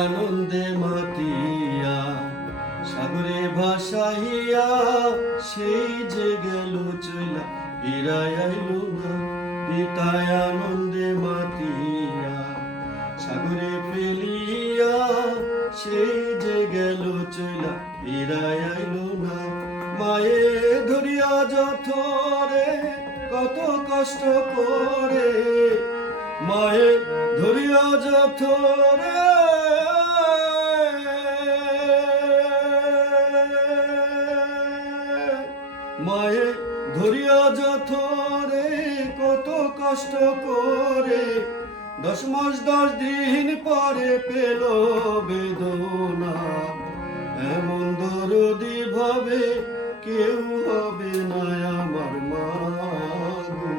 আনন্দে মাতিয়া সাগরে ভাসাইয়া সেই যে গেল চইলা ফিরাই আইল না। পিতায় আনন্দে মাতিয়া সাগরে ফেলিয়া সেই যে গেল চইলা ফিরাই আইল না। মায়ে ধরিয়া যথরে কত কষ্ট করে, মায়ে ধরিয়া যথরে মায়ে ধরিয়া যথরে কত কষ্ট করে 10 মাস 10 দিন পরে পেল বেদনা। এমন দরদি ভাবে কেউ হবে না আমার মা গো,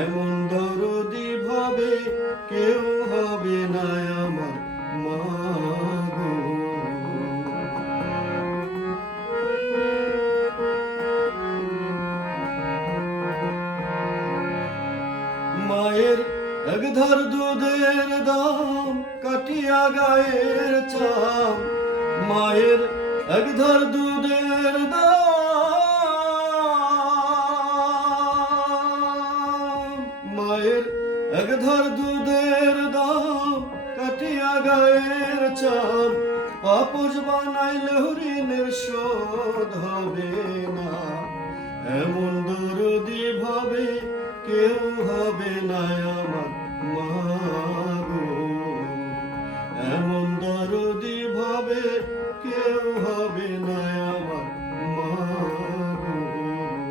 এমন দরদি ভাবে কেউ হবে না আমার মা গো। মায়ের একধার দুধের দাম কাটিয়া গায়ের চাম, মায়ের একধার দুধের দাম, মায়ের একধার দুধের দাম কাটিয়া গায়ের চাম। পাপোশ বানাইলে ঋণের শোধ হবে না। এমন দরদি ভাবে কেউ হবে না।